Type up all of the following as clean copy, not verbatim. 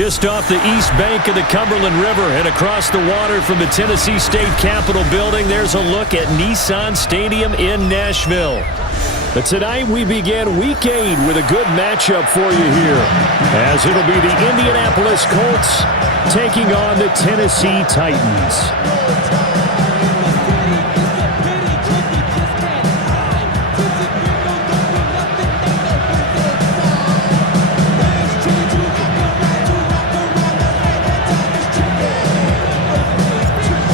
Just off the east bank of the Cumberland River and across the water from the Tennessee State Capitol building, there's a look at Nissan Stadium in Nashville. But tonight we begin Week 8 with a good matchup for you here, as it'll be the Indianapolis Colts taking on the Tennessee Titans.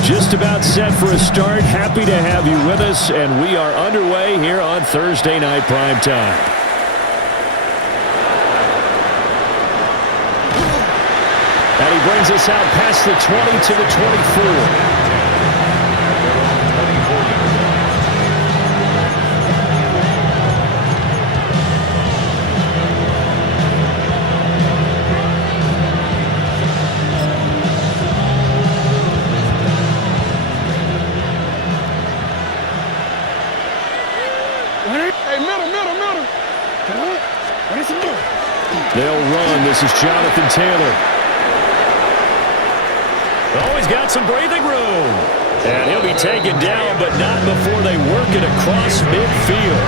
Just about set for a start. Happy to have you with us, and we are underway here on Thursday Night Primetime. And he brings us out past the 20 to the 24. They'll run. This is Jonathan Taylor. Oh, he's got some breathing room. And he'll be taken down, but not before they work it across midfield.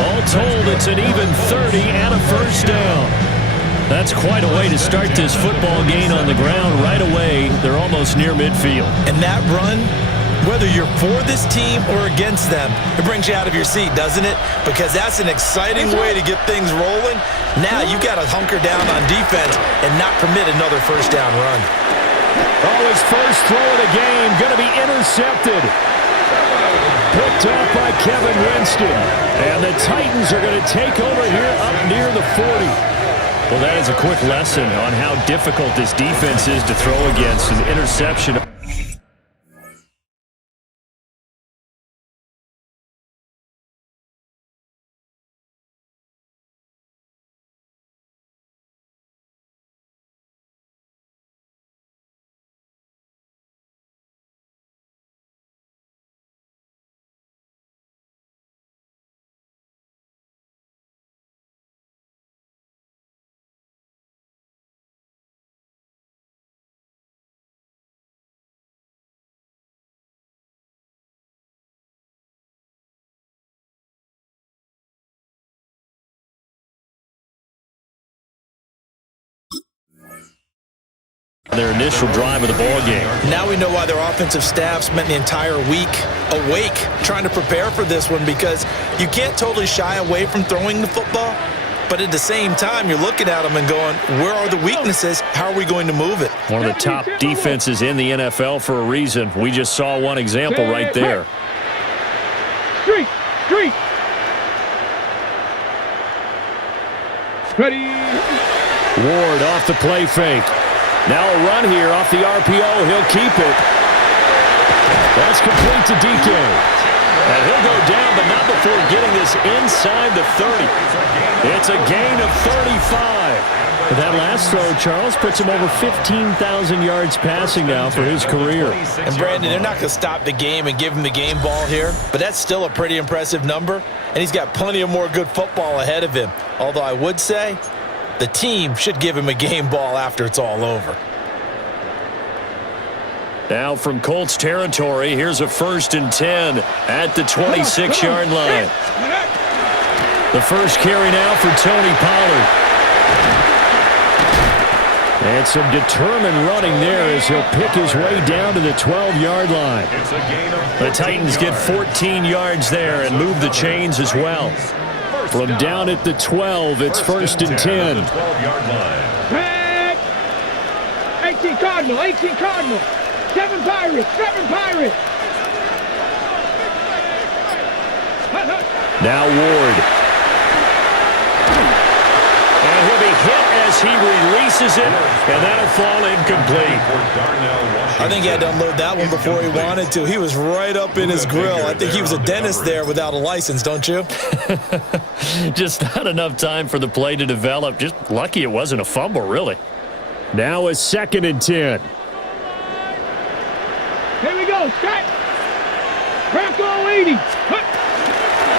All told, it's an even 30 and a first down. That's quite a way to start this football game on the ground right away. They're almost near midfield. And that run, whether you're for this team or against them, it brings you out of your seat, doesn't it? Because that's an exciting way to get things rolling. Now you've got to hunker down on defense and not permit another first down run. Oh, his first throw of the game going to be intercepted. Picked off by Kevin Winston. And the Titans are going to take over here up near the 40. Well, that is a quick lesson on how difficult this defense is to throw against. An interception. Their initial drive of the ball game. Now we know why their offensive staff spent the entire week awake trying to prepare for this one, because you can't totally shy away from throwing the football, but at the same time you're looking at them and going, where are the weaknesses? How are we going to move it? One of the top defenses in the NFL for a reason. We just saw one example right there. Street. Ready. Ward off the play fake. Now a run here off the RPO. He'll keep it. That's complete to DK. And he'll go down, but not before getting this inside the 30. It's a gain of 35. But that last throw, Charles, puts him over 15,000 yards passing now for his career. And, Brandon, they're not going to stop the game and give him the game ball here, but that's still a pretty impressive number, and he's got plenty of more good football ahead of him. Although I would say the team should give him a game ball after it's all over. Now from Colts territory, here's a 1st and 10 at the 26-yard line. The first carry now for Tony Pollard. And some determined running there as he'll pick his way down to the 12-yard line. The Titans get 14 yards there and move the chains as well. From down at the 12, it's 1st and 10. 18 Cardinal. 7 Pirates. Now Ward. And he'll be hit as he releases it, and that'll fall incomplete. I think he had to unload that one before he wanted to. He was right up in his grill. I think he was a dentist there without a license, don't you? Just not enough time for the play to develop. Just lucky it wasn't a fumble, really. Now a 2nd and 10. Here we go, Scott. Bronco 80.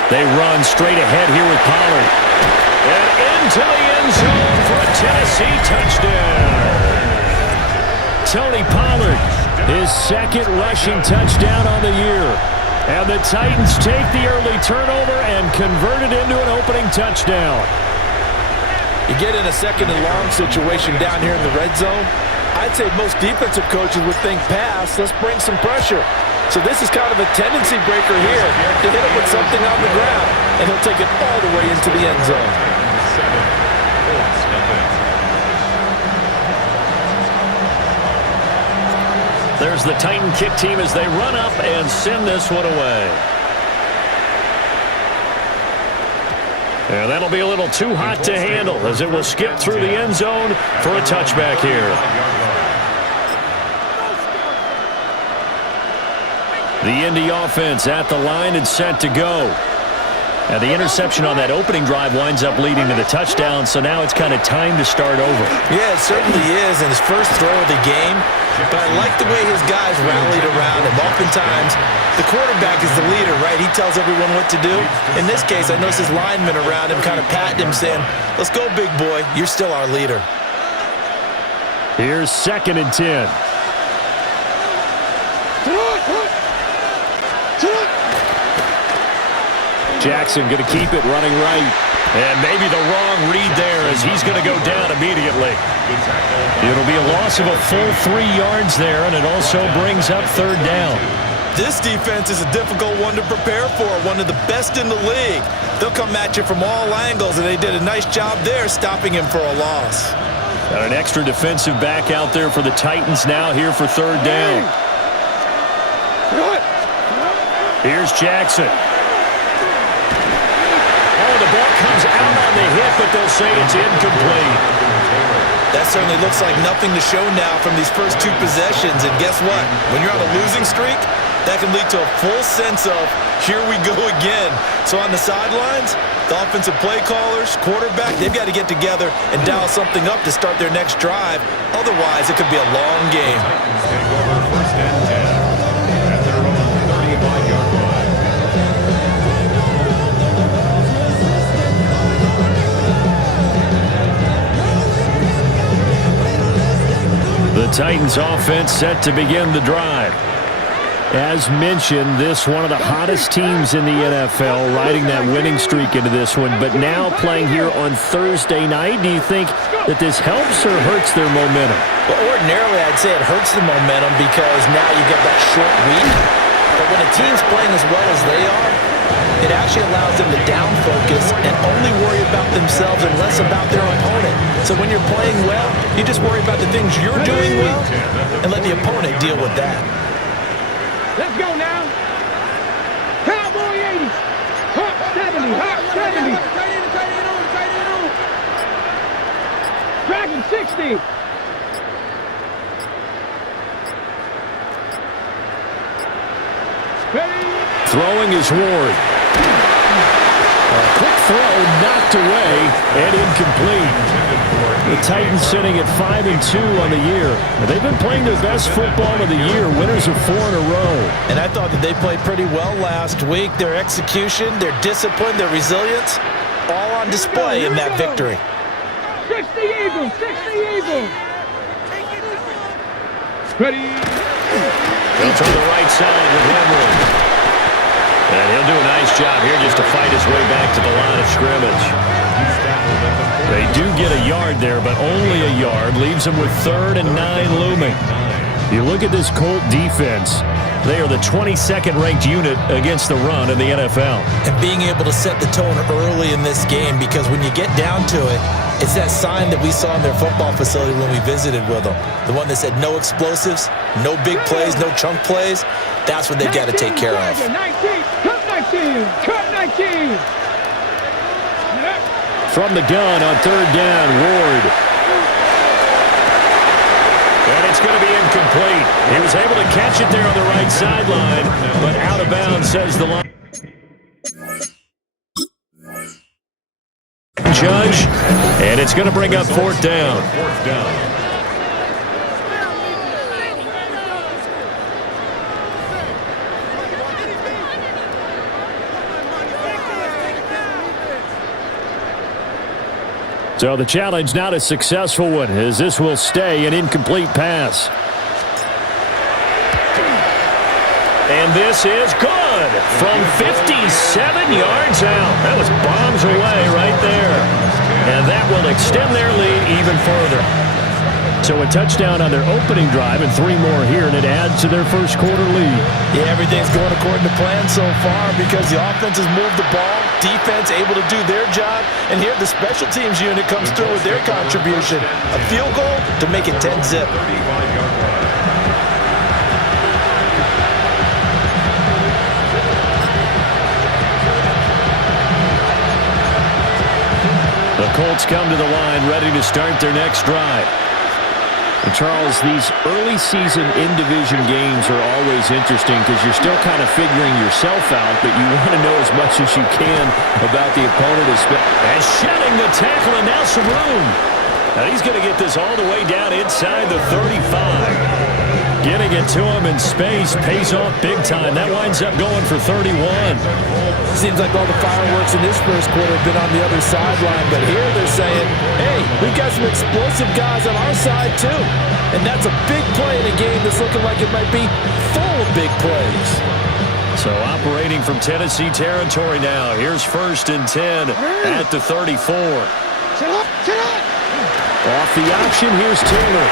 They run straight ahead here with Pollard. And into the end zone for a Tennessee touchdown. Tony Pollard, his second rushing touchdown on the year. And the Titans take the early turnover and convert it into an opening touchdown. You get in a second and long situation down here in the red zone, I'd say most defensive coaches would think pass, let's bring some pressure. So this is kind of a tendency breaker here to hit him with something on the ground, and he'll take it all the way into the end zone. There's the Titan kick team as they run up and send this one away. And that'll be a little too hot to handle as it will skip through the end zone for a touchback here. The Indy offense at the line and set to go. And the interception on that opening drive winds up leading to the touchdown, so now it's kind of time to start over. Yeah, it certainly is in his first throw of the game. But I like the way his guys rallied around him. Oftentimes, the quarterback is the leader, right? He tells everyone what to do. In this case, I noticed his linemen around him kind of patting him, saying, let's go, big boy. You're still our leader. Here's 2nd and 10. Jackson going to keep it running right. And maybe the wrong read there as he's going to go down immediately. It'll be a loss of a full 3 yards there, and it also brings up 3rd down. This defense is a difficult one to prepare for, one of the best in the league. They'll come at you from all angles, and they did a nice job there stopping him for a loss. Got an extra defensive back out there for the Titans now here for 3rd down. Here's Jackson. The ball comes out on the hit, but they'll say it's incomplete. That certainly looks like nothing to show now from these first 2 possessions. And guess what? When you're on a losing streak, that can lead to a full sense of, here we go again. So on the sidelines, the offensive play callers, quarterback, they've got to get together and dial something up to start their next drive. Otherwise, it could be a long game. First and 10 at their own 35-yard line. The Titans offense set to begin the drive. As mentioned, this one of the hottest teams in the NFL, riding that winning streak into this one, but now playing here on Thursday night. Do you think that this helps or hurts their momentum? Well, ordinarily, I'd say it hurts the momentum because now you get that short week. But when a team's playing as well as they are, it actually allows them to down focus and only worry about themselves and less about their opponent. So when you're playing well, you just worry about the things you're doing well and let the opponent deal with that. Let's go now. Cowboy 80. Hot 70. Hot 70. Dragon 60. Throwing is Ward. A quick throw knocked away and incomplete. The Titans sitting at 5-2 on the year. They've been playing their best football of the year, winners of 4 in a row. And I thought that they played pretty well last week. Their execution, their discipline, their resilience, all on display in that victory. 60 Eagles, 60 Eagles. Ready. He'll turn the right side with Henry. And he'll do a nice job here just to fight his way back to the line of scrimmage. They do get a yard there, but only a yard. Leaves them with 3rd and 9 looming. You look at this Colt defense. They are the 22nd ranked unit against the run in the NFL. And being able to set the tone early in this game, because when you get down to it, it's that sign that we saw in their football facility when we visited with them. The one that said no explosives, no big plays, no chunk plays. That's what they've got to take care of. 19, cut 19, cut 19. From the gun on 3rd down, Ward. And it's going to be incomplete. He was able to catch it there on the right sideline, but out of bounds, says the line. Judge, and it's going to bring up 4th down. So the challenge, not a successful one, as this will stay an incomplete pass. And this is good from 57 yards out. That was bombs away right there. And that will extend their lead even further. So a touchdown on their opening drive and 3 more here, and it adds to their first quarter lead. Yeah, everything's going according to plan so far because the offense has moved the ball, defense able to do their job, and here the special teams unit comes through with their contribution. A field goal to make it 10-zip. The Colts come to the line ready to start their next drive. And Charles, these early season in-division games are always interesting because you're still kind of figuring yourself out, but you want to know as much as you can about the opponent. And shedding the tackle, and now some room. Now he's going to get this all the way down inside the 35. Getting it to him in space pays off big time. That winds up going for 31. Seems like all the fireworks in this first quarter have been on the other sideline, but here they're saying, hey, we've got some explosive guys on our side too. And that's a big play in a game that's looking like it might be full of big plays. So operating from Tennessee territory now. Here's 1st and 10 at the 34. Off the option, here's Taylor.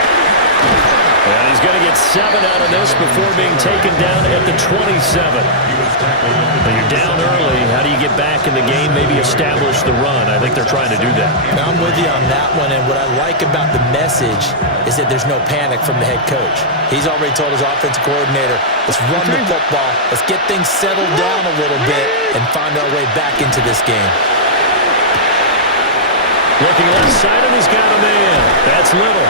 And he's going to get 7 out of this before being taken down at the 27. When you're down early, how do you get back in the game, maybe establish the run? I think they're trying to do that. I'm with you on that one, and what I like about the message is that there's no panic from the head coach. He's already told his offensive coordinator, let's run the football, let's get things settled down a little bit, and find our way back into this game. Looking left side, and he's got a man. That's Little.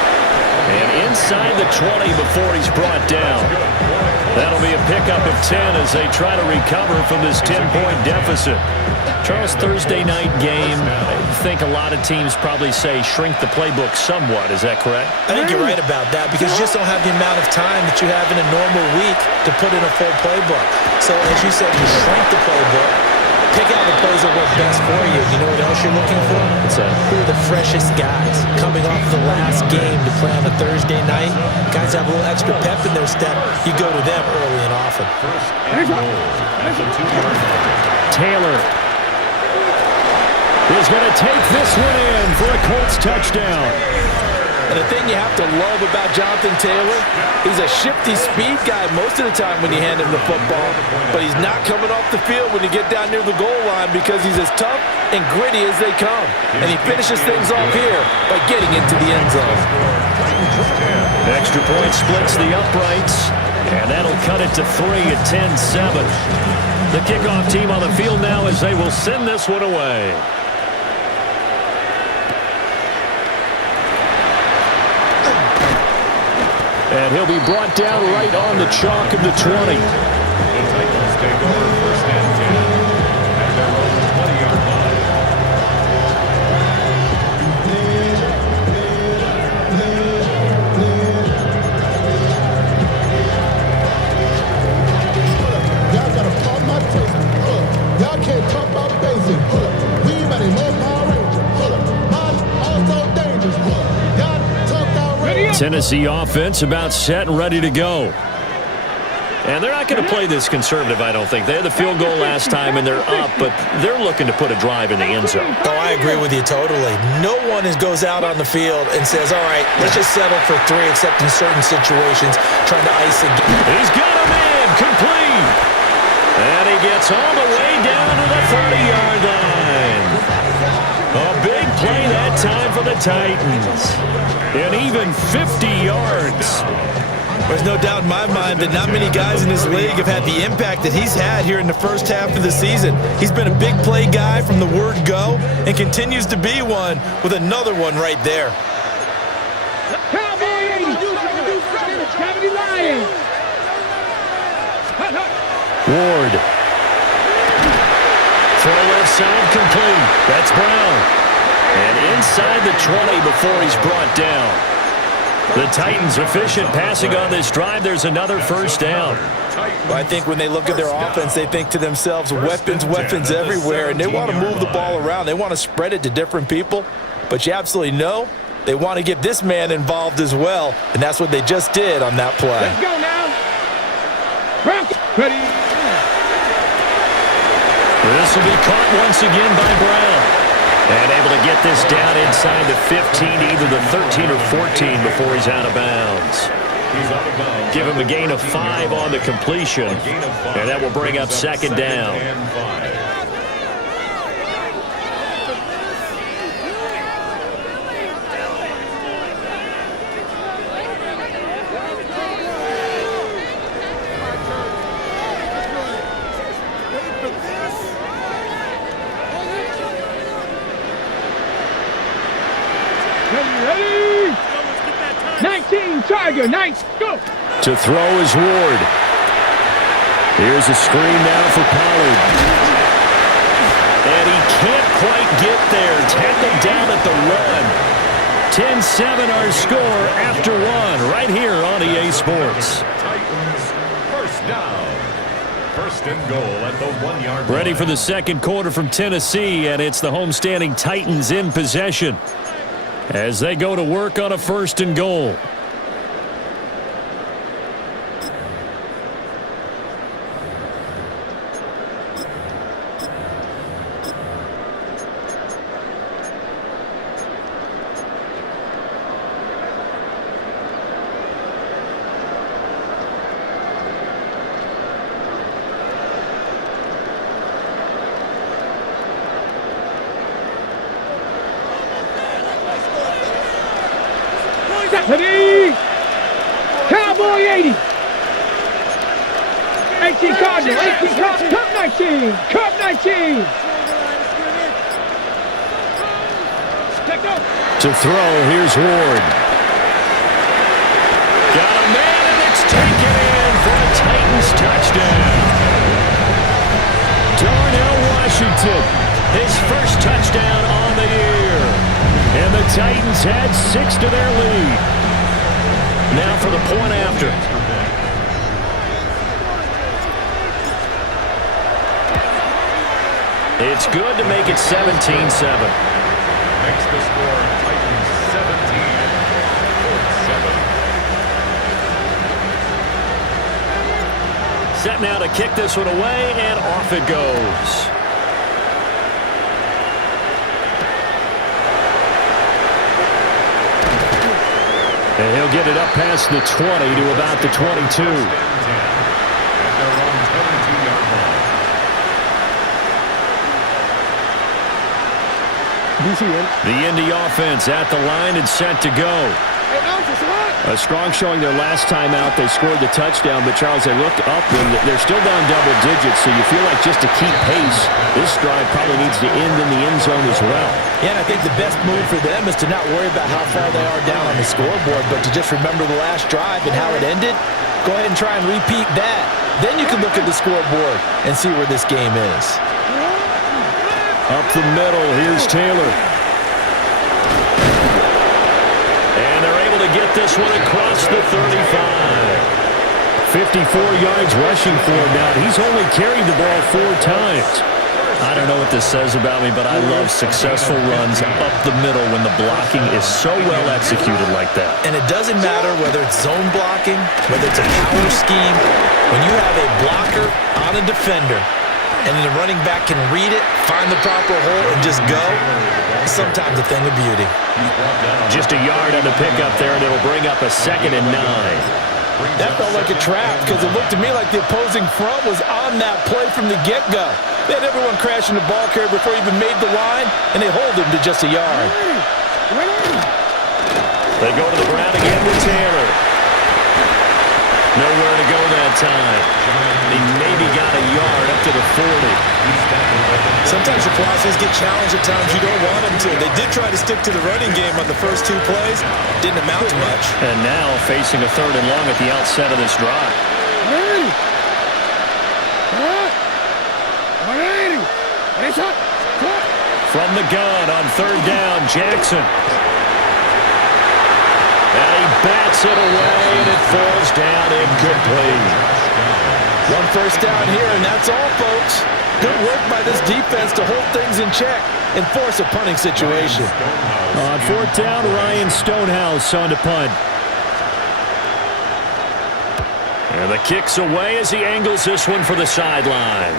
And inside the 20 before he's brought down. That'll be a pickup of 10 as they try to recover from this 10-point deficit. Charles, Thursday night game, I think a lot of teams probably say shrink the playbook somewhat. Is that correct? I think you're right about that because you just don't have the amount of time that you have in a normal week to put in a full playbook. So as you said, you shrink the playbook. Pick out the plays that work best for you. You know what else you're looking for? What's that? Who are the freshest guys coming off the last game to play on a Thursday night? Guys have a little extra pep in their step. You go to them early and often. Taylor is going to take this one in for a Colts touchdown. And the thing you have to love about Jonathan Taylor, he's a shifty speed guy most of the time when you hand him the football, but he's not coming off the field when you get down near the goal line because he's as tough and gritty as they come. And he finishes things off here by getting into the end zone. Extra point splits the uprights, and that'll cut it to 3 at 10-7. The kickoff team on the field now as they will send this one away. And he'll be brought down right on the chalk of the 20. The Titans take over 1st and 10 at their own 20-yard line. Y'all gotta pump my taste. Y'all can't talk about basic. We better love Power Rangers. Mine also dangerous. Y'all talk outrageous. Tennessee offense about set and ready to go. And they're not going to play this conservative, I don't think. They had the field goal last time, and they're up, but they're looking to put a drive in the end zone. Oh, I agree with you totally. No one goes out on the field and says, all right, let's just settle for 3, except in certain situations, trying to ice it. He's got him in, complete. And he gets all the way down to the 30-yard line. A big play that time for the Titans. And even 50 yards. There's no doubt in my mind that not many guys in this league have had the impact that he's had here in the first half of the season. He's been a big play guy from the word go and continues to be one with another one right there. Ward. Throw left side complete. That's Brown. And inside the 20 before he's brought down. The Titans efficient passing on this drive. There's another first down. Well, I think when they look at their offense, they think to themselves, weapons everywhere, and they want to move the ball around. They want to spread it to different people. but you absolutely know they want to get this man involved as well, and that's what they just did on that play. Let's go now. Ready. This will be caught once again by Brown. And able to get this down inside the 15, either the 13 or 14 before he's out of bounds. He's out of bounds. Give him a gain of 5 on the completion. And that will bring up second down. And 5. Ready. 19, Tiger, nice, go. To throw is Ward. Here's a screen now for Pollard. And he can't quite get there. Tackled down at the run. 10-7 our score after 1 right here on EA Sports. Titans, first down. First and goal at the 1-yard line. Ready for the second quarter from Tennessee, and it's the homestanding Titans in possession as they go to work on a first and goal. Ready. Cowboy 80. 18 Cardinal, 18 Cardinal, Cup 19, Cup 19. Let go. To throw, here's Ward. Got a man, and it's taken in for a Titans touchdown. Darnell Washington, his first touchdown on the year. And the Titans had 6 to their lead. Now for the point after. It's good to make it 17-7. Makes the score Titans 17, Colts 7. Set now to kick this one away, and off it goes. And he'll get it up past the 20 to about the 22. The Indy offense at the line and set to go. A strong showing their last time out. They scored the touchdown, but Charles, they looked up and they're still down double digits, so you feel like just to keep pace, this drive probably needs to end in the end zone as well. Yeah, and I think the best move for them is to not worry about how far they are down on the scoreboard, but to just remember the last drive and how it ended. Go ahead and try and repeat that. Then you can look at the scoreboard and see where this game is. Up the middle, here's Taylor. And they're able to get this one across the 35. 54 yards rushing for him now. He's only carried the ball 4 times. I don't know what this says about me, but I love successful runs up the middle when the blocking is so well executed like that. And it doesn't matter whether it's zone blocking, whether it's a power scheme. When you have a blocker on a defender and the running back can read it, find the proper hole, and just go, sometimes a thing of beauty. Just a yard on the pickup there, and it'll bring up a 2nd and 9. That felt like a trap because it looked to me like the opposing front was on that play from the get-go. They had everyone crashing the ball carrier before he even made the line, and they hold him to just a yard. They go to the ground again with Taylor. Nowhere to go that time. He maybe got a yard up to the 40. Sometimes your philosophies get challenged at times you don't want them to. They did try to stick to the running game on the first 2 plays. Didn't amount to much. And now facing a 3rd and long at the outset of this drive. From the gun on 3rd down, Jackson. And he bats it away, and it falls down incomplete. 1 first down here, and that's all, folks. Good work by this defense to hold things in check. and force a punting situation. On fourth down, Ryan Stonehouse on to punt. And the kick's away as he angles this one for the sideline.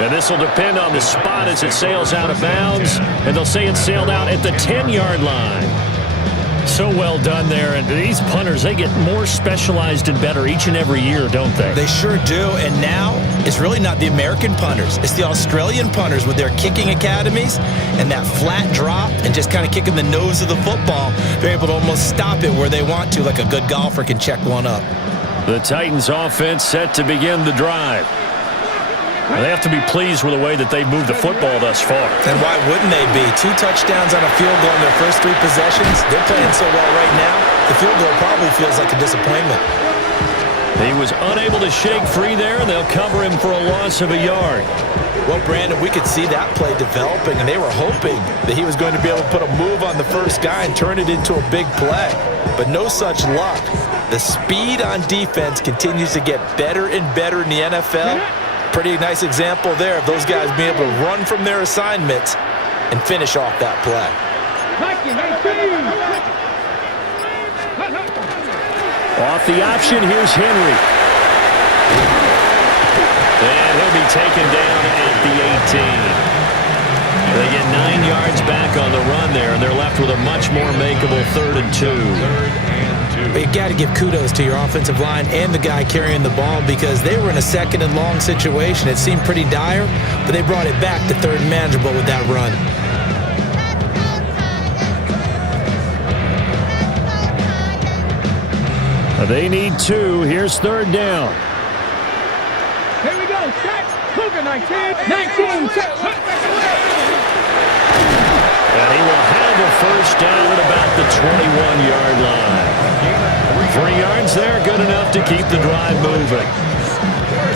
And this will depend on the spot as it sails out of bounds. And they'll say it sailed out at the 10-yard line. So well done there. And these punters, they get more specialized and better each and every year, don't they? They sure do. And now it's really not the American punters. It's the Australian punters with their kicking academies and that flat drop and just kind of kicking the nose of the football. They're able to almost stop it where they want to, like a good golfer can check one up. The Titans offense set to begin the drive. They have to be pleased with the way that they moved the football thus far. And why wouldn't they be? 2 touchdowns on a field goal in their first 3 possessions. They're playing so well right now, the field goal probably feels like a disappointment. He was unable to shake free there, and they'll cover him for a loss of a yard. Well, Brandon, we could see that play developing, and they were hoping that he was going to be able to put a move on the first guy and turn it into a big play. But no such luck. The speed on defense continues to get better and better in the NFL. Pretty nice example there of those guys being able to run from their assignments and finish off that play. Off the option, here's Henry. And he'll be taken down at the 18. They get 9 yards back on the run there, and they're left with a much more makeable 3rd and 2. But you got to give kudos to your offensive line and the guy carrying the ball because they were in a 2nd and long situation. It seemed pretty dire, but they brought it back to 3rd and manageable with that run. They need 2. Here's 3rd down. Here we go. Set. Cougar 19. Set. And he will have a first down at about the 21-yard line. 3 yards there, good enough to keep the drive moving.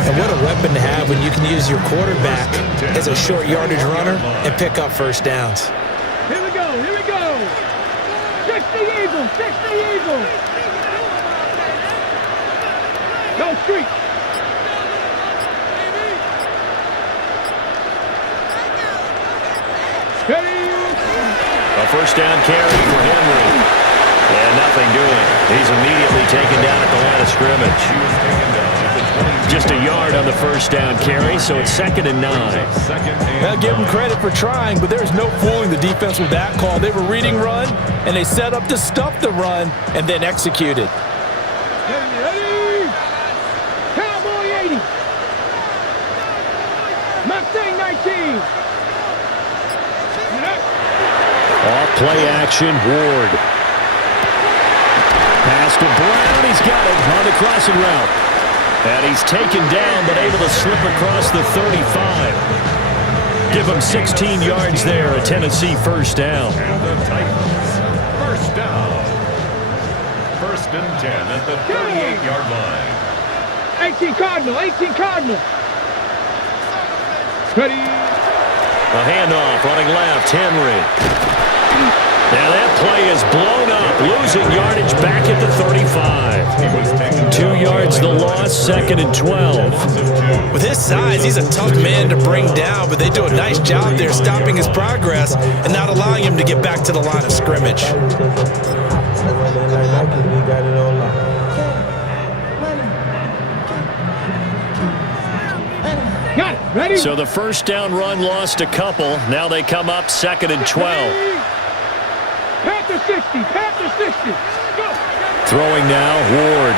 And what a weapon to have when you can use your quarterback as a short yardage runner and pick up first downs. Here we go. 60 Eagles. Go street. A first down carry for Henry. And nothing doing. He's immediately taken down at the line of scrimmage. Just a yard on the first down carry, so it's 2nd and 9. I'll give them credit for trying, but there's no fooling the defense with that call. They were reading run, and they set up to stuff the run and then executed. Ready. Cowboy 80. Mustang 19. Off play action, Ward. Pass to Brown, he's got it on the crossing route. And he's taken down, but able to slip across the 35. Give him 16 yards there, a Tennessee first down. And the Titans, first down. 1st and 10 at the 38-yard line. 18 Cardinal. Ready. A handoff, running left, Henry. Now that play is blown up, losing yardage back at the 35. 2 yards the loss, 2nd and 12. With his size, he's a tough man to bring down, but they do a nice job there stopping his progress and not allowing him to get back to the line of scrimmage. Got it. Ready. So the first down run lost a couple. Now they come up 2nd and 12. Panther 60. Go. Throwing now, Ward.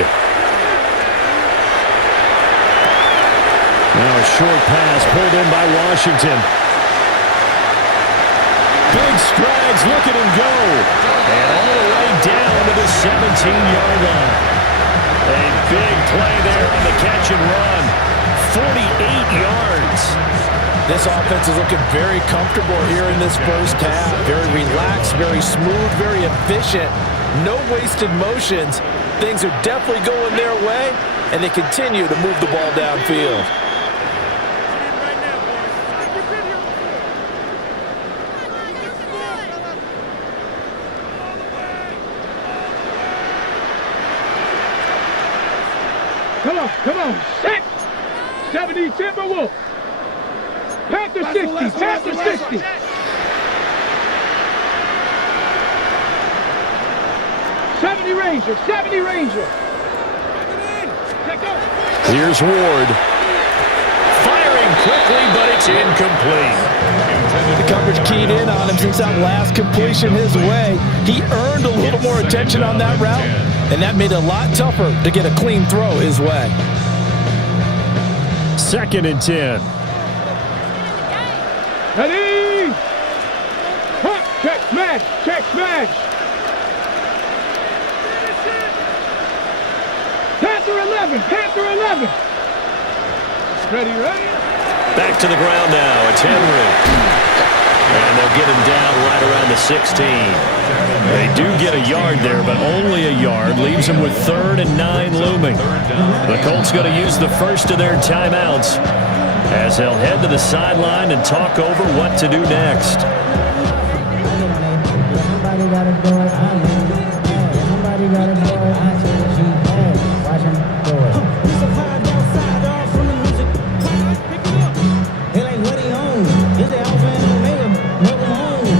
Now a short pass pulled in by Washington. Big strides, look at him go. And all the way down to the 17-yard line. A big play there on the catch and run. 48 yards. This offense is looking very comfortable here in this first half. Very relaxed, very smooth, very efficient. No wasted motions. Things are definitely going their way, and they continue to move the ball downfield. Come on. Set. 70 Timberwolf. Panther 60. Ranger. 70 Ranger. Check out. Here's Ward. Firing quickly, but it's incomplete. The coverage keyed in on him since that last completion his way. He earned a little more attention on that route, and that made it a lot tougher to get a clean throw his way. 2nd and 10. Ready? Huh. Check smash. Check smash. Panther 11. Panther 11. Ready, ready? Back to the ground now. It's Henry. And they'll get him down right around the 16. They do get a yard there, but only a yard. Leaves them with 3rd and 9 looming. The Colts going to use the first of their timeouts as they'll head to the sideline and talk over what to do next. Somebody got to do it. Somebody got to do it. Watch him do it. He's a five outside off from the music. Pick it up. They like what he own. Is the Alpha and Omega? Welcome home.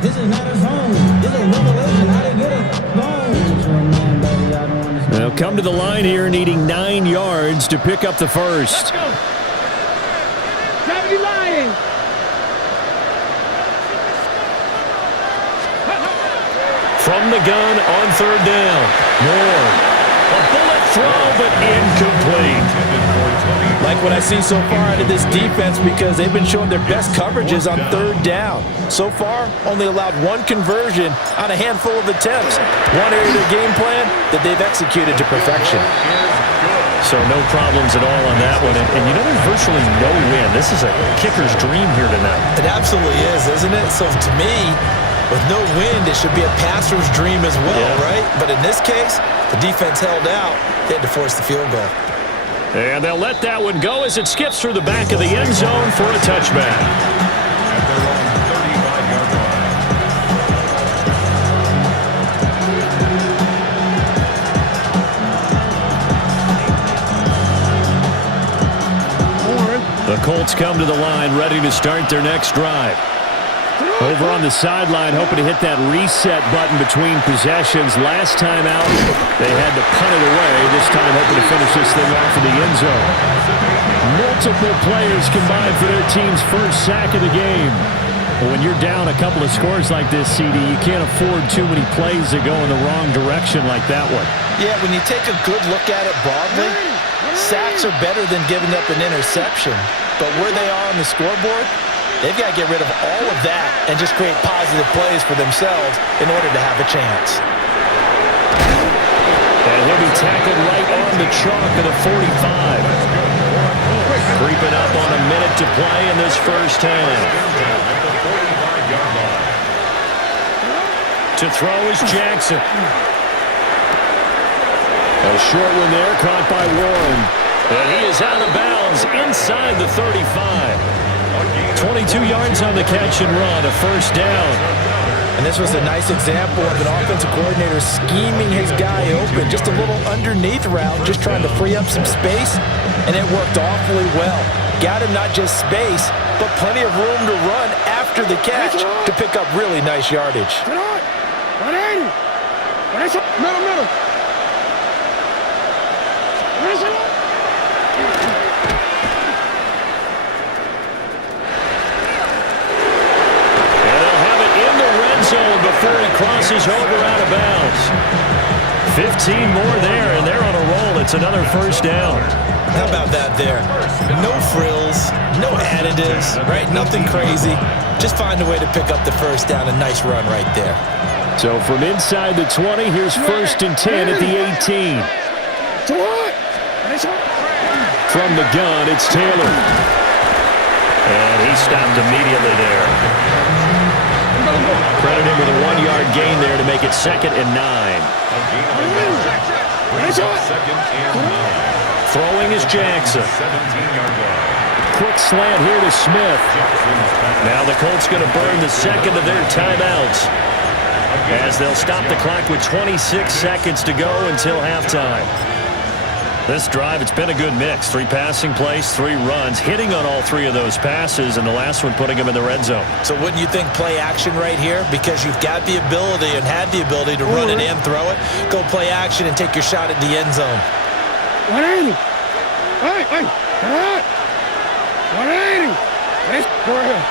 This is not a zone. This is a revelation. How to get it gone. They'll come to the line here needing 9 yards to pick up the first. Let's go. 70 Lions. From the gun on 3rd down. Moore. A bullet throw, but incomplete. Like what I see so far out of this defense, because they've been showing their best coverages on 3rd down. So far, only allowed 1 conversion on a handful of attempts. One area of their game plan that they've executed to perfection. So no problems at all on that one. And you know, there's virtually no win. This is a kicker's dream here tonight. It absolutely is, isn't it? So to me, with no wind, it should be a passer's dream as well, right? But in this case, the defense held out. They had to force the field goal. And they'll let that one go as it skips through the back of the end zone for a touchback. At their own 35-yard line. The Colts come to the line ready to start their next drive. Over on the sideline, hoping to hit that reset button between possessions. Last time out, they had to punt it away. This time, hoping to finish this thing off in the end zone. Multiple players combined for their team's first sack of the game. But when you're down a couple of scores like this, CD, you can't afford too many plays that go in the wrong direction like that one. Yeah, when you take a good look at it broadly, sacks are better than giving up an interception. But where they are on the scoreboard, they've got to get rid of all of that and just create positive plays for themselves in order to have a chance. And he'll be tackled right on the chalk of the 45. Creeping up on a minute to play in this first half. To throw is Jackson. A short one there, caught by Warren. And he is out of bounds inside the 35. 22 yards on the catch and run, a first down. And this was a nice example of an offensive coordinator scheming his guy open. Just a little underneath route, just trying to free up some space, and it worked awfully well. Got him not just space, but plenty of room to run after the catch to pick up really nice yardage. Middle. Before he crosses over out of bounds. 15 more there, and they're on a roll. It's another first down. How about that there? No frills, no additives, right? Nothing crazy. Just find a way to pick up the first down. A nice run right there. So from inside the 20, here's 1st and 10 at the 18. From the gun, it's Taylor. And he stopped immediately there. Credit him with a 1-yard gain there to make it 2nd and 9. Throwing is Jackson. 17-yard line. Quick slant here to Smith. Now the Colts going to burn the second of their timeouts as they'll stop the clock with 26 seconds to go until halftime. This drive, it's been a good mix. 3 passing plays, 3 runs, hitting on all 3 of those passes, and the last one putting him in the red zone. So wouldn't you think play action right here? Because you've got the ability and had the ability to run it and throw it. Go play action and take your shot at the end zone. 180. Hey. 180. Let's go ahead.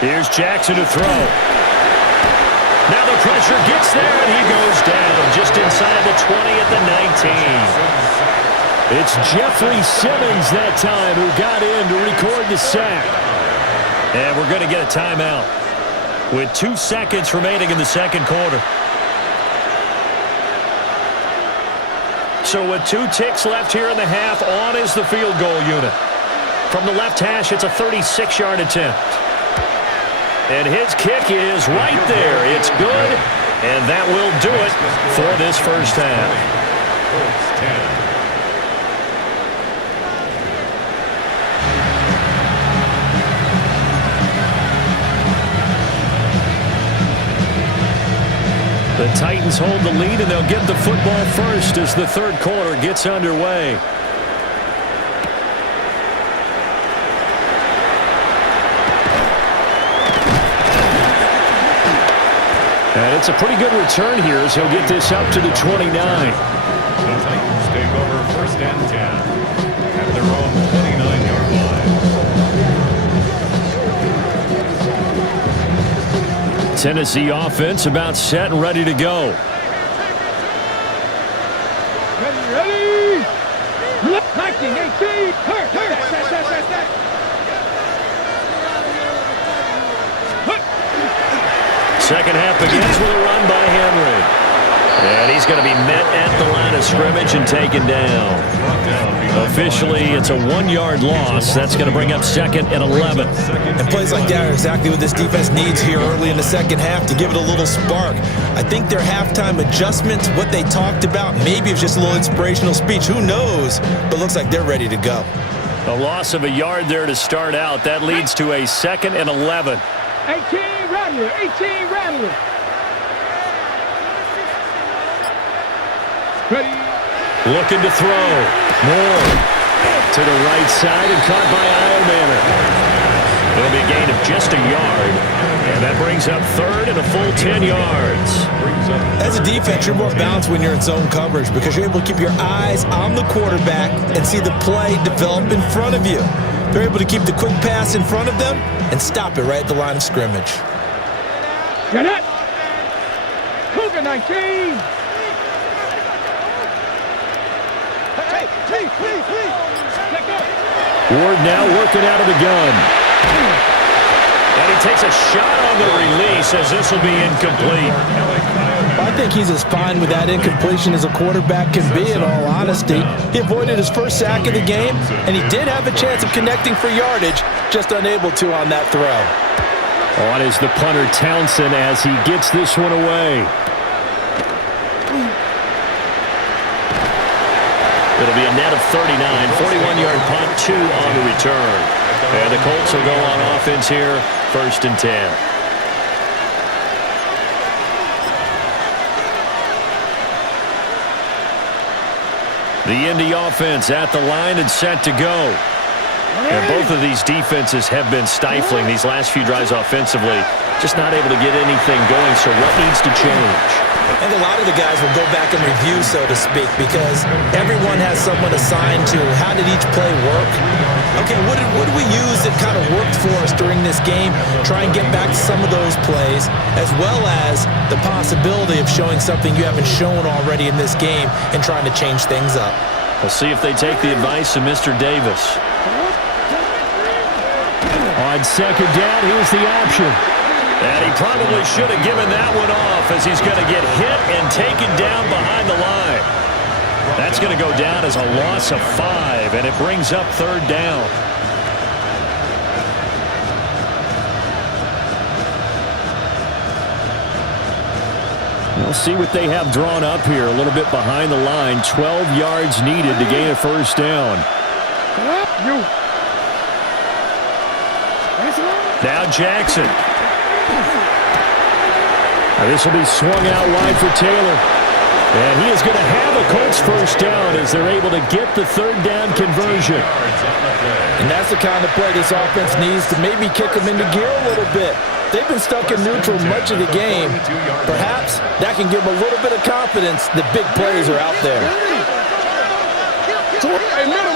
Here's Jackson to throw. Now the pressure gets there, and he goes down just inside the 20 at the 19. It's Jeffrey Simmons that time who got in to record the sack. And we're going to get a timeout with 2 seconds remaining in the second quarter. So with 2 ticks left here in the half, on is the field goal unit. From the left hash, it's a 36-yard attempt. And his kick is right there. It's good, and that will do it for this first half. The Titans hold the lead, and they'll get the football first as the third quarter gets underway. And it's a pretty good return here as he'll get this up to the 29. The Titans take over first and 10 at their own 29-yard line. Tennessee offense about set and ready to go. Ready. 1918. Hurt. Second half begins with a run by Henry. And he's going to be met at the line of scrimmage and taken down. Officially, it's a 1-yard loss. That's going to bring up second and 11. And plays like that are exactly what this defense needs here early in the second half to give it a little spark. I think their halftime adjustments, what they talked about, maybe it's just a little inspirational speech. Who knows? But looks like they're ready to go. A loss of a yard there to start out. That leads to a second and 11. 18 Rattler. Ready. Looking to throw. Moore to the right side and caught by Iomanner. It'll be a gain of just a yard. And that brings up third and a full 10 yards. As a defense, you're more balanced when you're in zone coverage because you're able to keep your eyes on the quarterback and see the play develop in front of you. They're able to keep the quick pass in front of them and stop it right at the line of scrimmage. Get it. Cougar 19. Ward now working out of the gun. And he takes a shot on the release as this will be incomplete. I think he's as fine with that incompletion as a quarterback can be, in all honesty. He avoided his first sack of the game, and he did have a chance of connecting for yardage, just unable to on that throw. On is the punter Townsend as he gets this one away. It'll be a net of 39, 41-yard punt, 2 on the return. And the Colts will go on offense here, first and 10. The Indy offense at the line and set to go. And both of these defenses have been stifling these last few drives offensively. Just not able to get anything going, so what needs to change? I think a lot of the guys will go back and review, so to speak, because everyone has someone assigned to how did each play work. Okay, what did we use that kind of worked for us during this game? Try and get back to some of those plays, as well as the possibility of showing something you haven't shown already in this game and trying to change things up. We'll see if they take the advice of Mr. Davis. On second down, here's the option. And he probably should have given that one off as he's going to get hit and taken down behind the line. That's going to go down as a loss of 5, and it brings up third down. We'll see what they have drawn up here a little bit behind the line. 12 yards needed to gain a first down. Now Jackson. This will be swung out wide for Taylor. And he is going to have a Colts first down as they're able to get the third down conversion. And that's the kind of play this offense needs to maybe kick them into gear a little bit. They've been stuck in neutral much of the game. Perhaps that can give them a little bit of confidence that big plays are out there. Hey, middle.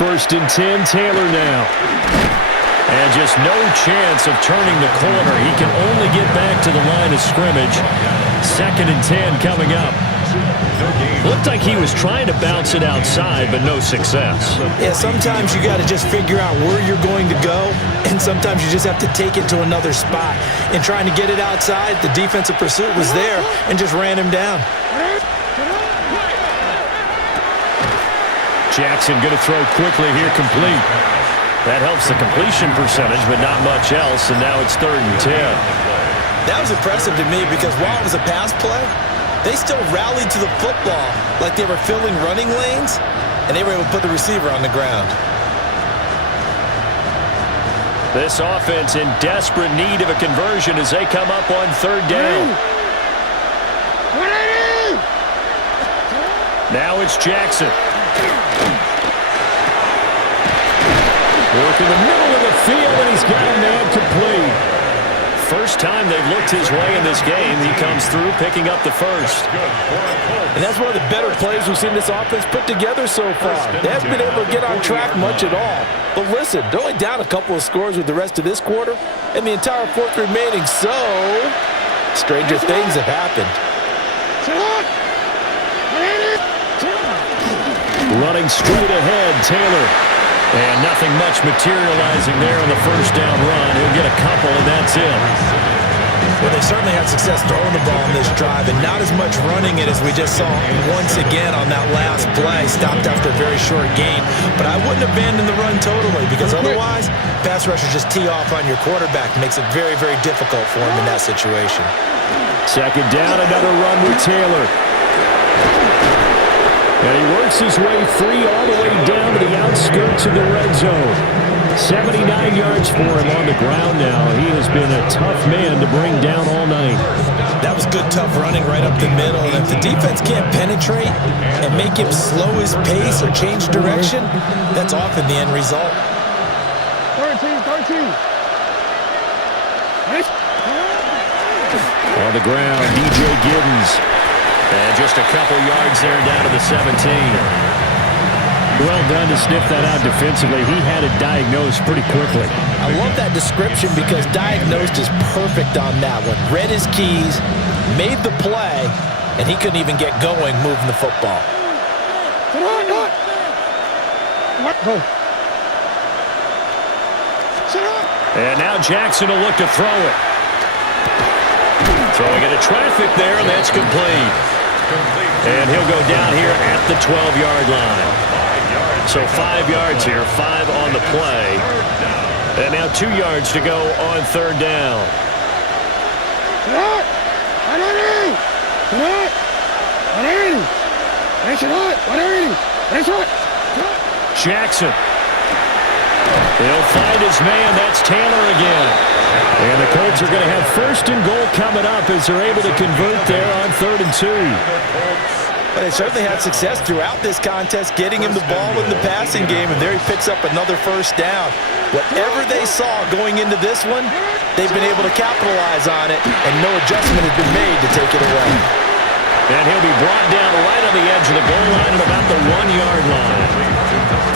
First and 10, Taylor now. And just no chance of turning the corner. He can only get back to the line of scrimmage. Second and 10 coming up. Looked like he was trying to bounce it outside, but no success. Yeah, sometimes you got to just figure out where you're going to go, and sometimes you just have to take it to another spot. In trying to get it outside, the defensive pursuit was there and just ran him down. Jackson going to throw quickly here, complete. That helps the completion percentage, but not much else, and now it's 3rd and 10. That was impressive to me because while it was a pass play, they still rallied to the football like they were filling running lanes, and they were able to put the receiver on the ground. This offense in desperate need of a conversion as they come up on 3rd down. Now it's Jackson. Work in the middle of the field, and he's got a man complete. First time they've looked his way in this game. He comes through picking up the first. And that's one of the better plays we've seen this offense put together so far. They haven't been able to get on track much at all. But listen, they're only down a couple of scores with the rest of this quarter, and the entire fourth remaining, so stranger things have happened. Running straight ahead, Taylor. And nothing much materializing there on the first down run. He'll get a couple, and that's it. Well, they certainly had success throwing the ball on this drive, and not as much running it as we just saw once again on that last play. Stopped after a very short gain. But I wouldn't abandon the run totally, because otherwise, pass rushers just tee off on your quarterback. It makes it very, very difficult for him in that situation. Second down, another run with Taylor. And he works his way free all the way down to the outskirts of the red zone. 79 yards for him on the ground now. He has been a tough man to bring down all night. That was good, tough running right up the middle. And if the defense can't penetrate and make him slow his pace or change direction, that's often the end result. 13. On the ground, DJ Giddens. And just a couple yards there down to the 17. Well done to sniff that out defensively. He had it diagnosed pretty quickly. I love that description because diagnosed is perfect on that one. Read his keys, made the play, and he couldn't even get going moving the football. And now Jackson will look to throw it. Throwing into traffic there, and that's complete. And he'll go down here at the 12-yard line. So 5 yards here, 5 on the play. And now 2 yards to go on 3rd down. Jackson. He'll find his man. That's Taylor again. And the Colts are going to have 1st and goal coming up as they're able to convert there on 3rd and 2. But they certainly had success throughout this contest, getting him the ball in the passing game, and there he picks up another 1st down. Whatever they saw going into this one, they've been able to capitalize on it, and no adjustment has been made to take it away. And he'll be brought down right on the edge of the goal line at about the 1-yard line.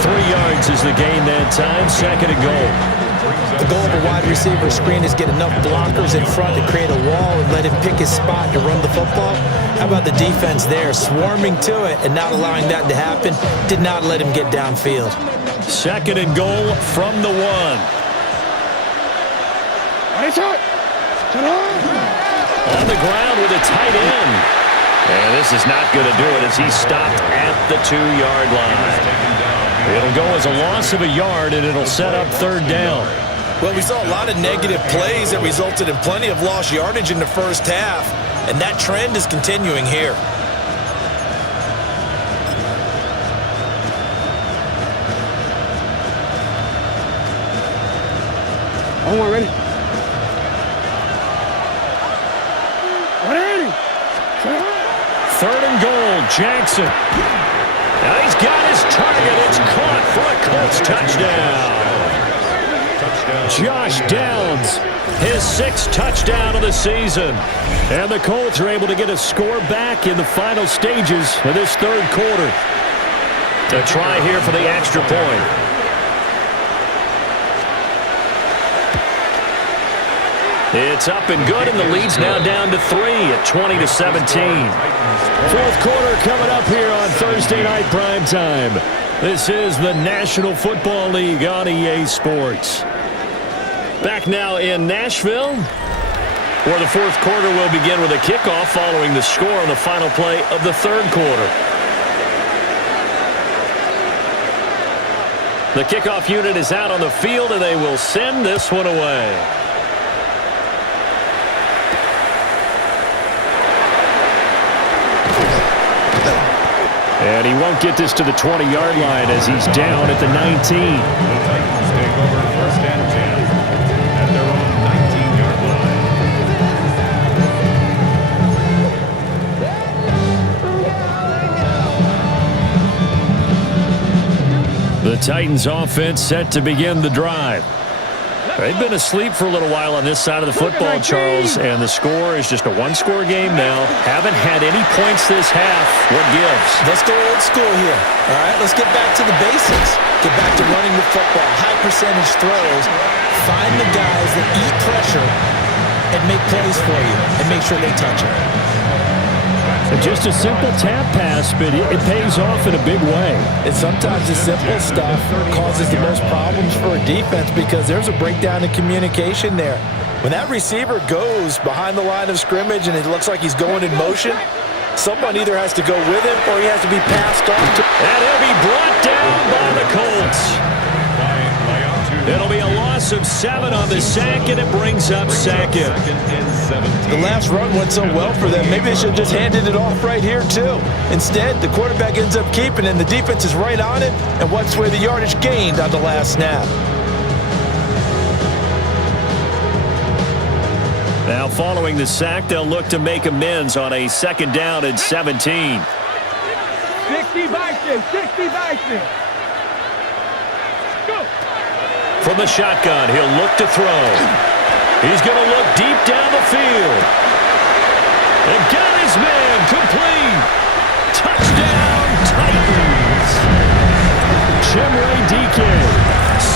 3 yards is the gain that time, 2nd and goal. The goal of a wide receiver screen is get enough blockers in front to create a wall and let him pick his spot to run the football. How about the defense there, swarming to it and not allowing that to happen? Did not let him get downfield. 2nd and goal from the 1. On the ground with a tight end. And this is not going to do it as he stopped at the 2-yard line. It'll go as a loss of a yard, and it'll set up 3rd down. Well, we saw a lot of negative plays that resulted in plenty of lost yardage in the first half, and that trend is continuing here. Omar, ready? Jackson. Now he's got his target. It's caught for a Colts touchdown. Josh Downs, his 6th touchdown of the season. And the Colts are able to get a score back in the final stages of this third quarter. To try here for the extra point. It's up and good, and the lead's now down to 3 at 20-17. Fourth quarter coming up here on Thursday Night Primetime. This is the National Football League on EA Sports. Back now in Nashville, where the fourth quarter will begin with a kickoff following the score on the final play of the third quarter. The kickoff unit is out on the field, and they will send this one away. And he won't get this to the 20-yard line as he's down at the 19. The Titans take over 1st and 10 at their own 19-yard line. The Titans offense set to begin the drive. They've been asleep for a little while on this side of the football, Charles, and the score is just a one-score game now. Haven't had any points this half. What gives? Let's go old school here. All right, let's get back to the basics. Get back to running the football, high percentage throws. Find the guys that eat pressure and make plays for you and make sure they touch it. Just a simple tap pass, but it pays off in a big way. And sometimes the simple stuff causes the most problems for a defense because there's a breakdown in communication there. When that receiver goes behind the line of scrimmage and it looks like he's going in motion, someone either has to go with him or he has to be passed on to. And he'll be brought down by the Colts. It'll be a loss of 7 on the sack, and it brings up second. The last run went so well for them, maybe they should have just handed it off right here, too. Instead, the quarterback ends up keeping it, and the defense is right on it, and wipes away the yardage gained on the last snap. Now, following the sack, they'll look to make amends on a 2nd down and 17. 60 by 60 by 6. Go. From the shotgun, he'll look to throw. He's going to look deep down the field. And got his man complete. Touchdown, Titans. Chimere DK,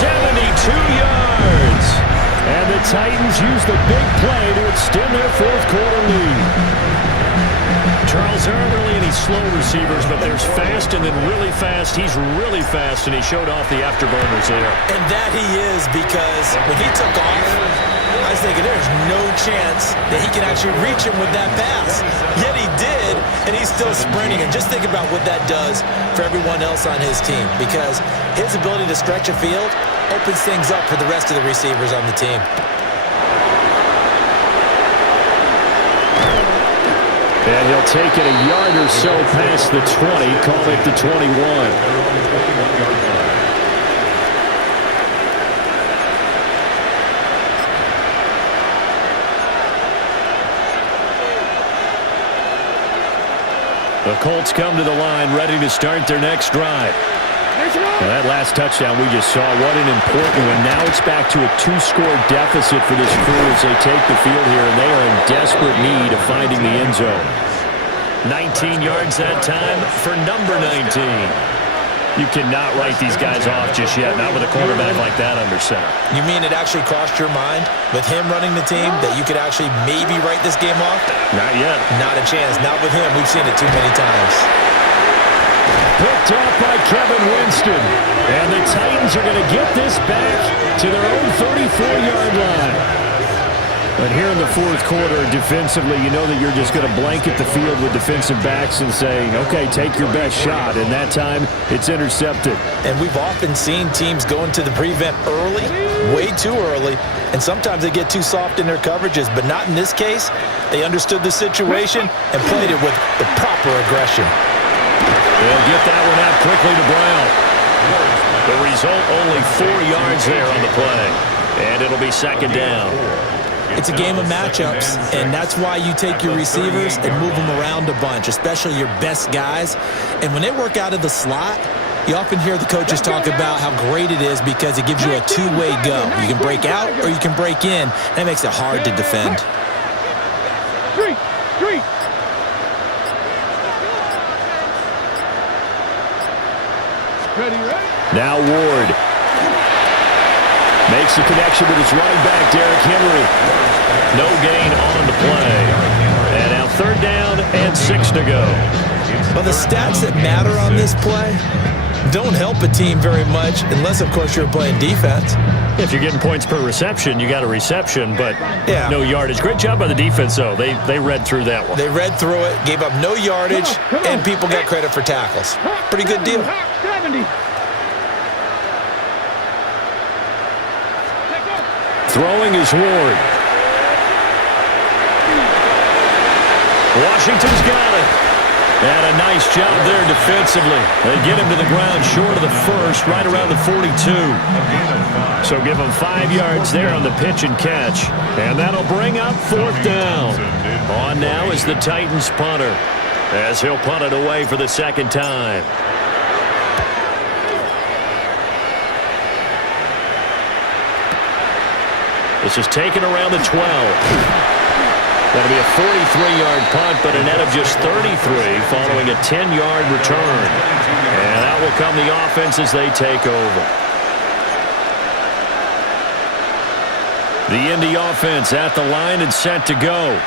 72 yards. And the Titans use the big play to extend their fourth quarter lead. Charles, there aren't really any slow receivers, but there's fast and then really fast. He's really fast, and he showed off the afterburners there. And that he is, because when he took off, I was thinking there's no chance that he can actually reach him with that pass. Yet he did, and he's still sprinting. And just think about what that does for everyone else on his team, because his ability to stretch a field opens things up for the rest of the receivers on the team. And he'll take it a yard or so past the 20, call it the 21. The Colts come to the line ready to start their next drive. Now that last touchdown we just saw, what an important one. Now it's back to a 2-score deficit for this crew as they take the field here, and they are in desperate need of finding the end zone. 19 yards that time for number 19. You cannot write these guys off just yet, not with a quarterback like that under center. You mean it actually crossed your mind with him running the team that you could actually maybe write this game off? Not yet. Not a chance. Not with him. We've seen it too many times. Picked off by Kevin Winston. And the Titans are going to get this back to their own 34-yard line. But here in the fourth quarter, defensively, you know that you're just going to blanket the field with defensive backs and saying, okay, take your best shot. And that time, it's intercepted. And we've often seen teams go into the prevent early, way too early, and sometimes they get too soft in their coverages. But not in this case. They understood the situation and played it with the proper aggression. They'll get that one out quickly to Brown. The result, only 4 yards there on the play. And it'll be 2nd down. It's a game of matchups, and that's why you take your receivers and move them around a bunch, especially your best guys. And when they work out of the slot, you often hear the coaches talk about how great it is because it gives you a two-way go. You can break out or you can break in. That makes it hard to defend. Three. Ready? Now Ward makes the connection with his running back, Derrick Henry. No gain on the play. And now 3rd down and 6 to go. Well, the stats that matter on this play don't help a team very much unless, of course, you're playing defense. If you're getting points per reception, you got a reception, but yeah, no yardage. Great job by the defense, though. They read through that one. They read through it, gave up no yardage, and people got credit for tackles. Pretty good deal. 70. Throwing is Ward. Washington's got it. And a nice job there defensively. They get him to the ground short of the first, right around the 42. So give him 5 yards there on the pitch and catch. And that'll bring up 4th down. On now is the Titans punter, as he'll punt it away for the 2nd time. This is taken around the 12. That'll be a 43-yard punt, but a net of just 33 following a 10-yard return. And out will come the offense as they take over. The Indy offense at the line and set to go.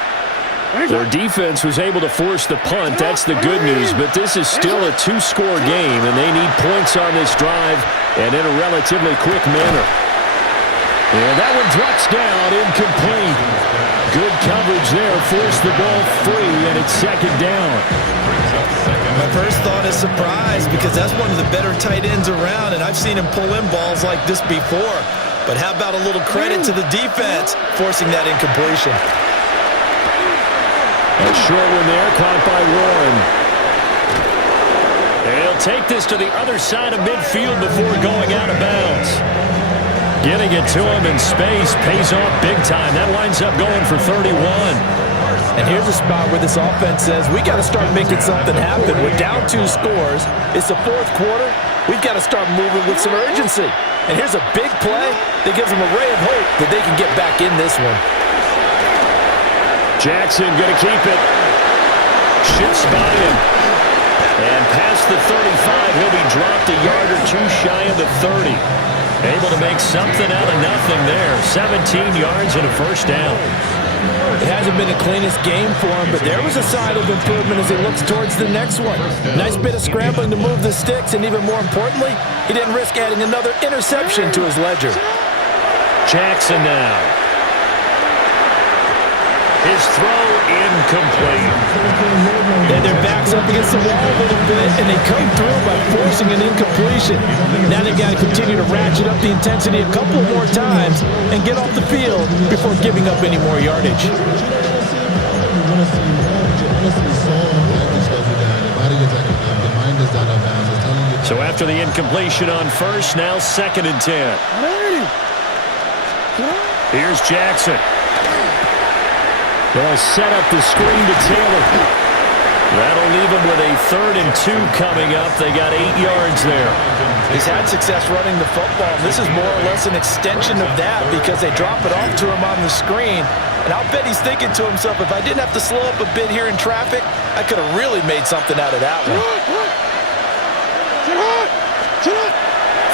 Their defense was able to force the punt. That's the good news, but this is still a 2-score game, and they need points on this drive and in a relatively quick manner. And that one drops down, incomplete. Good coverage there, forced the ball free, and it's 2nd down. My first thought is surprise because that's one of the better tight ends around, and I've seen him pull in balls like this before. But how about a little credit to the defense forcing that incompletion? A short one there, caught by Warren. And he'll take this to the other side of midfield before going out of bounds. Getting it to him in space pays off big time. That winds up going for 31. And here's a spot where this offense says, we got to start making something happen. We're down 2 scores. It's the 4th quarter. We've got to start moving with some urgency. And here's a big play that gives them a ray of hope that they can get back in this one. Jackson going to keep it. Shifts by him. And past the 35, he'll be dropped a yard or 2 shy of the 30. Able to make something out of nothing there. 17 yards and a 1st down. It hasn't been the cleanest game for him, but there was a sign of improvement as he looks towards the next one. Nice bit of scrambling to move the sticks, and even more importantly, he didn't risk adding another interception to his ledger. Jackson now. His throw incomplete. And their backs up against the wall a little bit, and they come through by forcing an incompletion. Now they've got to continue to ratchet up the intensity a couple more times and get off the field before giving up any more yardage. So after the incompletion on first, now 2nd and 10. Here's Jackson. They'll set up the screen to Taylor. That'll leave them with a 3rd and 2 coming up. They got 8 yards there. He's had success running the football. This is more or less an extension of that because they drop it off to him on the screen. And I'll bet he's thinking to himself, if I didn't have to slow up a bit here in traffic, I could have really made something out of that one.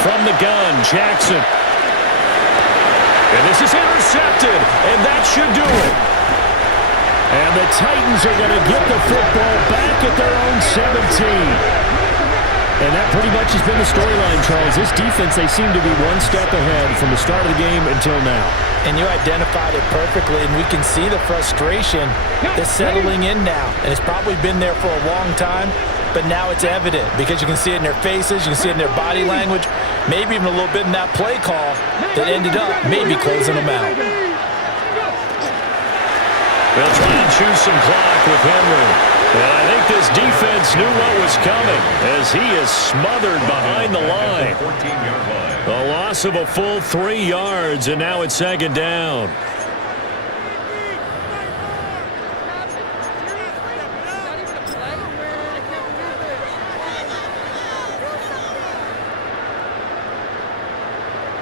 From the gun, Jackson. And this is intercepted, and that should do it. And the Titans are going to get the football back at their own 17. And that pretty much has been the storyline, Charles. This defense, they seem to be one step ahead from the start of the game until now. And you identified it perfectly, and we can see the frustration that's settling in now. And it's probably been there for a long time, but now it's evident because you can see it in their faces, you can see it in their body language, maybe even a little bit in that play call that ended up maybe closing them out. They'll try and choose some clock with Henry. And I think this defense knew what was coming as he is smothered behind the line. A loss of a full 3 yards, and now it's 2nd down.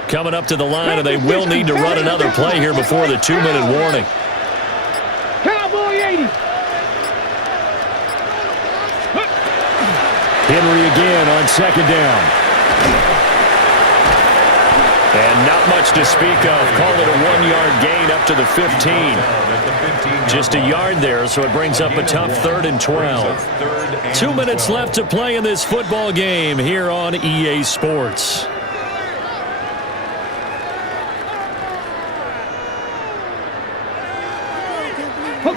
coming up to the line, and they will need to run another play here before the 2-minute warning. Cowboy 80. Henry again on second down. And not much to speak of. Call it a 1-yard gain up to the 15. Just a yard there, so it brings up a tough 3rd and 12. 2 minutes left to play in this football game here on EA Sports.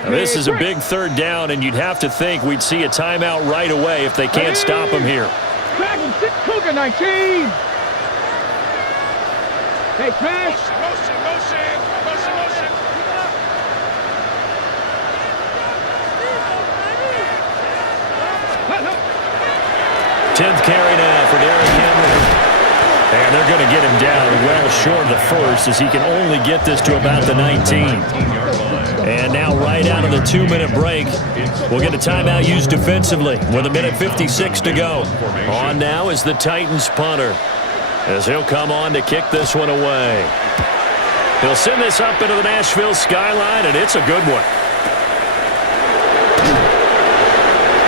This is a big 3rd down, and you'd have to think we'd see a timeout right away if they can't stop him here. Dragon 6, Cougar 19. Hey, smash. Motion. 10th carry now for Derrick Henry. And they're going to get him down well short of the first, as he can only get this to about the 19. And now right out of the 2-minute break, we'll get a timeout used defensively with 1:56 to go. On now is the Titans punter, as he'll come on to kick this one away. He'll send this up into the Nashville skyline, and it's a good one.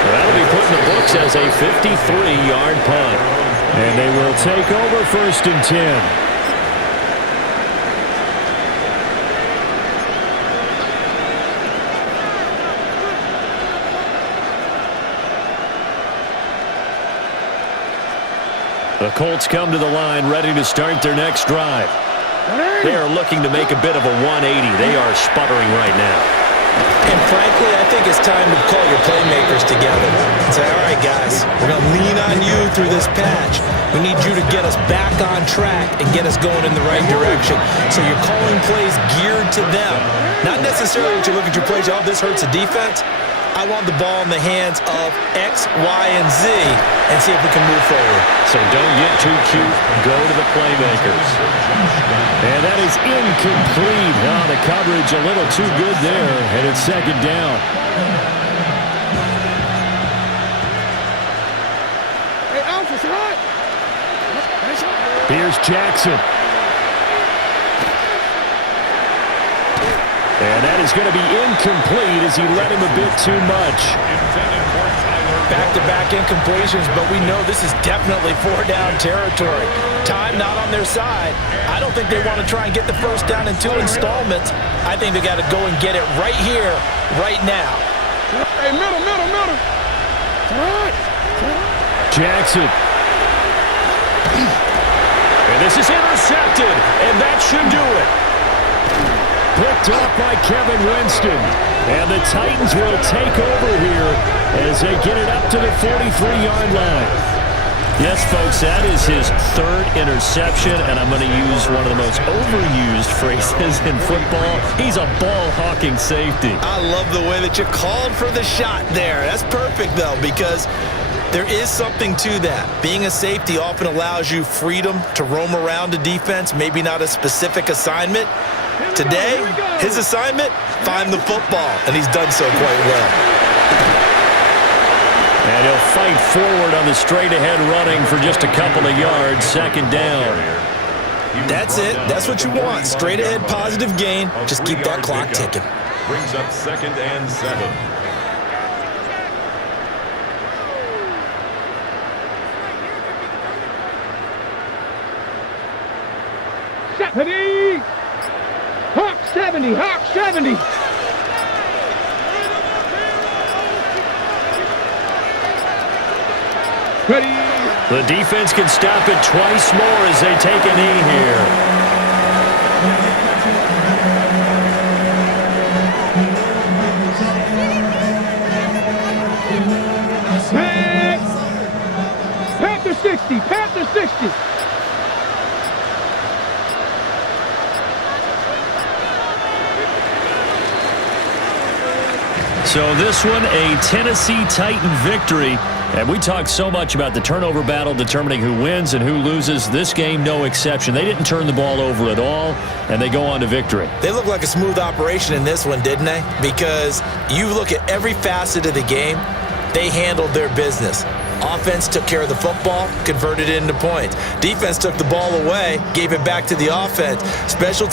That'll be put in the books as a 53-yard punt. And they will take over 1st and 10. The Colts come to the line ready to start their next drive. They are looking to make a bit of a 180. They are sputtering right now. And frankly, I think it's time to call your playmakers together and say, all right, guys, we're going to lean on you through this patch. We need you to get us back on track and get us going in the right direction. So you're calling plays geared to them. Not necessarily that you look at your plays, oh, this hurts the defense. I want the ball in the hands of X, Y, and Z and see if we can move forward. So don't get too cute. Go to the playmakers. And that is incomplete. Oh, the coverage a little too good there, and it's 2nd down. Hey, Alpha, hot. Here's Jackson. And that is going to be incomplete as he led him a bit too much. Back-to-back incompletions, but we know this is definitely 4-down territory. Time not on their side. I don't think they want to try and get the first down in 2 installments. I think they got to go and get it right here, right now. Hey, middle. Jackson. And this is intercepted, and that should do it. Picked off by Kevin Winston. And the Titans will take over here as they get it up to the 43-yard line. Yes, folks, that is his 3rd interception, and I'm going to use one of the most overused phrases in football. He's a ball-hawking safety. I love the way that you called for the shot there. That's perfect, though, because there is something to that. Being a safety often allows you freedom to roam around a defense, maybe not a specific assignment. Today, his assignment, find the football, and he's done so quite well. And he'll fight forward on the straight-ahead running for just a couple of yards, 2nd down. That's it. That's what you want. Straight-ahead positive gain. Just keep that clock ticking. Brings up 2nd and 7. Ready? Hawk 70. Ready? The defense can stop it twice more as they take a knee here. Panther 60. So this one, a Tennessee Titan victory. And we talked so much about the turnover battle determining who wins and who loses. This game, no exception. They didn't turn the ball over at all, and they go on to victory. They look like a smooth operation in this one, didn't they? Because you look at every facet of the game, they handled their business. Offense took care of the football, converted it into points. Defense took the ball away, gave it back to the offense. Special teams